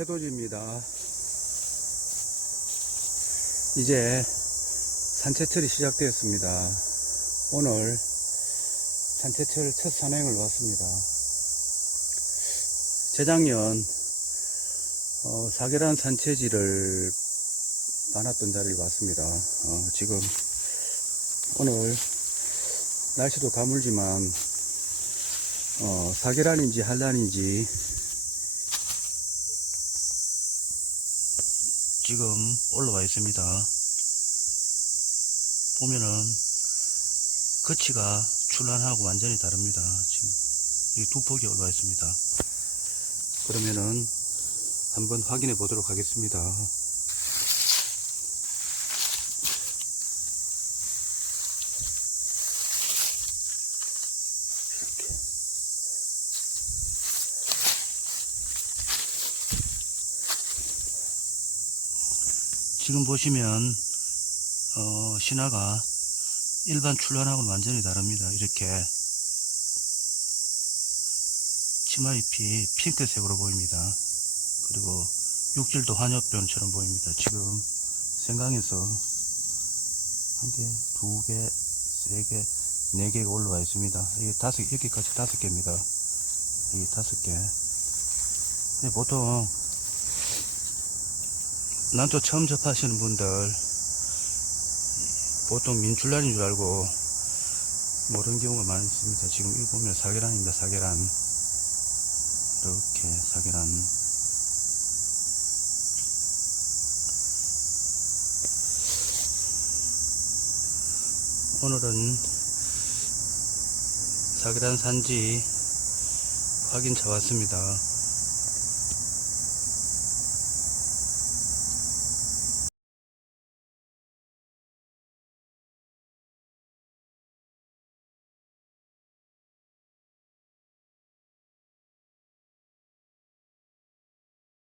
해돋입니다. 이제 산채철이 시작되었습니다. 오늘 산채철 첫 산행을 왔습니다. 재작년 어, 사계란 산채지를 많았던 자리를 왔습니다. 어, 지금 오늘 날씨도 가물지만 어, 사계란인지 한란인지 지금 올라와 있습니다. 보면은 거치가 출란하고 완전히 다릅니다. 지금 이 두 폭이 올라와 있습니다. 그러면은 한번 확인해 보도록 하겠습니다. 지금 보시면 어, 신화가 일반 출란하고는 완전히 다릅니다. 이렇게 치마잎이 핑크색으로 보입니다. 그리고 육질도 환엽변처럼 보입니다. 지금 생강에서 한 개, 두 개, 세 개, 네 개가 올라와 있습니다. 이게 다섯, 여기까지 다섯 개입니다. 이게 다섯 개. 보통 난또 처음 접하시는 분들 보통 민출란인 줄 알고 모르는 경우가 많이 있습니다. 지금 이거 보면 사계란입니다. 사계란 이렇게 사계란 오늘은 사계란 산지 확인 잡았습니다.